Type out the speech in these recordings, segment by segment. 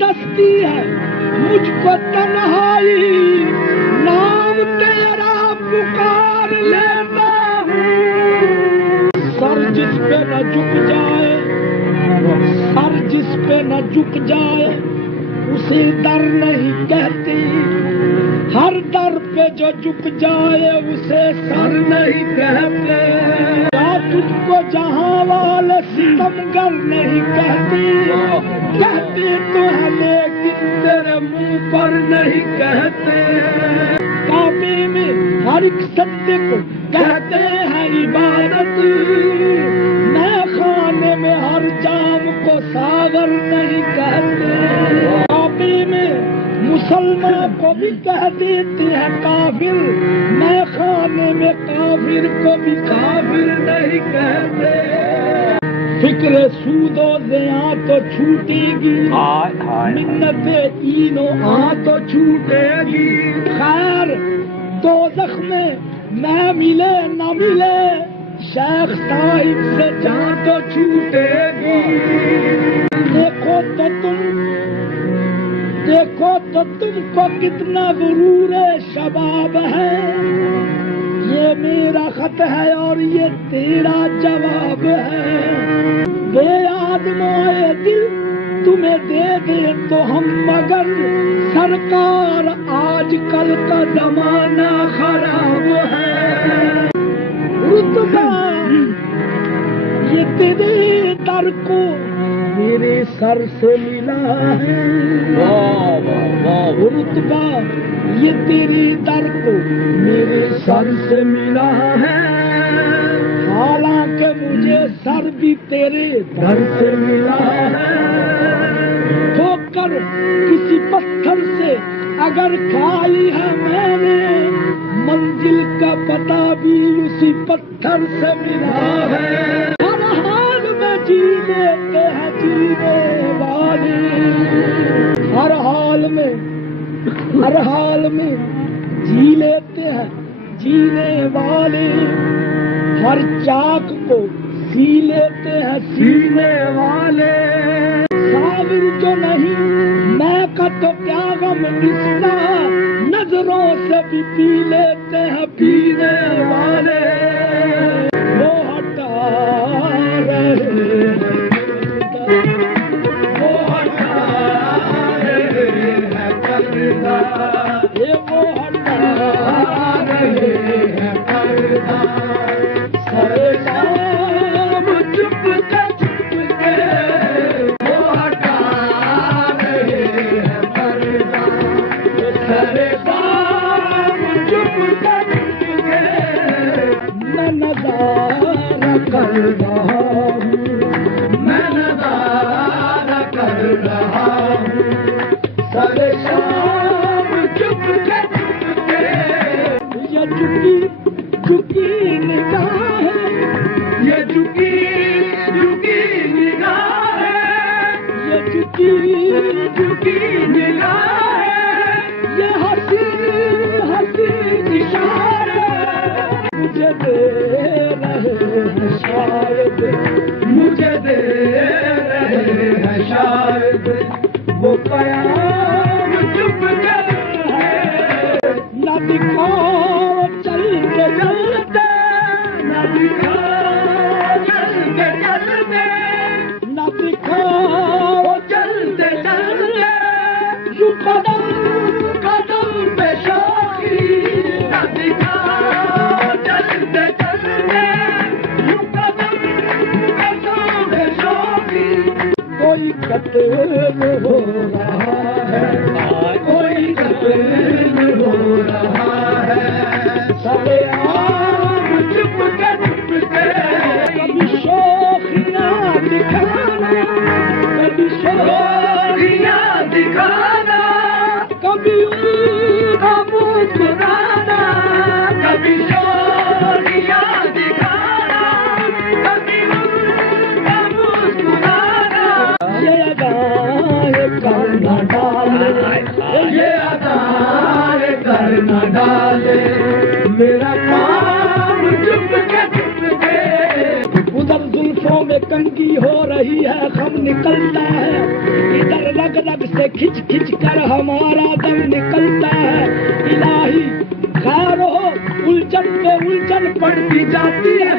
دستی ہے مجھ کو تنہائی، نام تیرا پکار لیتا ہوں، سر جس پہ نہ جھک جائے، سر جس پہ نہ جھک جائے اسے در نہیں کہتی، ہر در پہ جو جھک جائے اسے سر نہیں کہتے، یا تجھ کو جہاں والے ستمگر نہیں کہتی، کہتے تو ہے لیکن تیرے منہ پر نہیں کہتے، کعبے میں ہر ایک سجدے کو کہتے ہیں عبادت، میں خانے میں ہر جام کو ساغر نہیں کہتے، کعبے میں مسلمان کو بھی کہہ دیتے ہیں کافر، میں خانے میں کافر کو بھی کافر نہیں کہتے، فکر سود و زیاں تو چھوٹے گی، منت این و آ تو چھوٹے گی، خیر دوزخ میں ملے نہ ملے شیخ صاحب سے جان تو چھوٹے گی، دیکھو تو تم کو کتنا غرور شباب ہے، یہ میرا خط ہے اور یہ تیرا جواب ہے، بے آدمائے دل تمہیں دے دے تو ہم، مگر سرکار آج کل کا زمانہ خراب ہے، رتبہ یہ تیرے در کو میرے سر سے ملا ہے، رتبہ یہ تیرے در کو میرے سر سے ملا ہے، حالانکہ مجھے سر بھی تیرے در سے ملا ہے، ٹھوکر کسی پتھر سے اگر کھائی ہے میں نے، منزل کا پتہ بھی اسی پتھر سے ملا ہے، ہر حال میں جی لیتے ہیں جینے والے، ہر حال میں جی لیتے ہیں جینے والے، ہر چاک کو سی لیتے ہیں سینے والے، صابر جو نہیں میں کا تو کیا غم اس کا، نظروں سے بھی پی لیتے ہیں پینے والے، وہ ہٹا رہے ہیں وہ ہٹا رہے ہیں پردہ، یہ وہ ہٹا رہے ہیں پردہ، سر شام چپ کے وہ ہٹا رہے ہیں پردہ، سر شام چپ کے میں نظارہ کر رہا ہوں، میں نظارہ کر رہا ہوں، سر شام چپ کے یہ جھکی نگاہ ہے، یہ جھکی نگاہ ہے، یہ جھکی نگاہ ہے، یہ ہنسی اشارے مجھے دے رہے ہیں شاید، مجھے دے رہے ہیں شاید، وہ قیام چپ کر ہے، نہ دکھاؤ چلتے چلتے، نہ دکھاؤ چلتے چلتے، نہ دکھاؤ چلتے چلتے، یوں قدم قدم پہ شوخی، نہ دکھاؤ چلتے چلتے، یوں قدم قدم پہ شوخی، کوئی قتل ہو رہا ہے، کوئی قتل ہو رہا ہے، سب عام چپ کے کبھی شوخیاں دکھانا، کبھی شوخیاں دکھانا، کبھی ان کا مسکرانا، کبھی شوخیاں دکھانا، کبھی ان کا مسکرانا، یہ ادائیں کرنا ڈالے، یہ ادائیں کرنا ڈالے، میرا کام چپ کے ادھر زلفوں میں کنگھی ہو رہی ہے، خم نکل نکلتا ہے، ادھر رگ رگ سے کھچ کھچ کر ہمارا دم نکلتا ہے. الہی خیر ہو، الجھن پہ الجھن پڑتی جاتی ہے،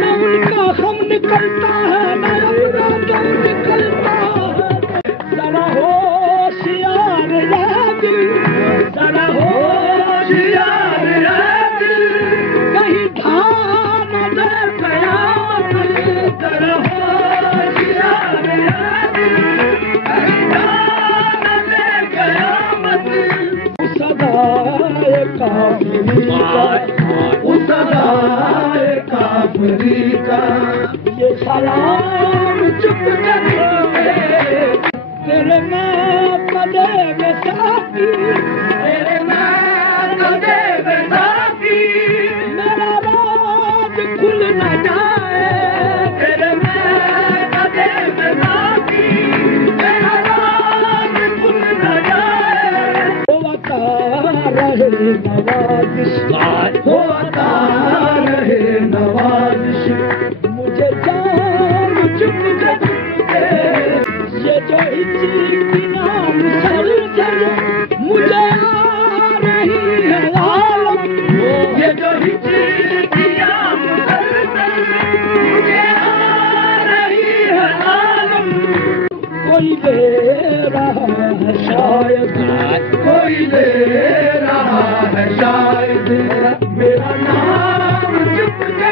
نہ ان کا غم نکلتا ہے نہ اپنا دم نکلتا ہے. ذرا ہوشیار ہے دل، ذرا ہوشیار ہے دل، کہیں ڈھا نہ دے قیامت. ذرا ہوشیار ہے دل، کہیں ڈھا نہ دے قیامت. اس ادائے کافری کا، اس ادائے کافری کا یہ سلام چپ کر تیرے میں کدے میں ساتھی، تیرے میں کدے میں ساتھی، میرا راز کھل نہ جائے. تیرے میں کدے میں ساتھی، میرا راز کھل نہ جائے. ہوتا رہے نوازش، ہوتا رہے نوازش، مجھے جان چپ کر یہ جو ہچکیاں مسلسل مجھے آ رہی ہے عالم، یہ جو ہچکیاں مسلسل مجھے آ رہی ہے عالم. کوئی لے رہا ہے شاید، کوئی لے رہا ہے شاید، میرا نام چپ کے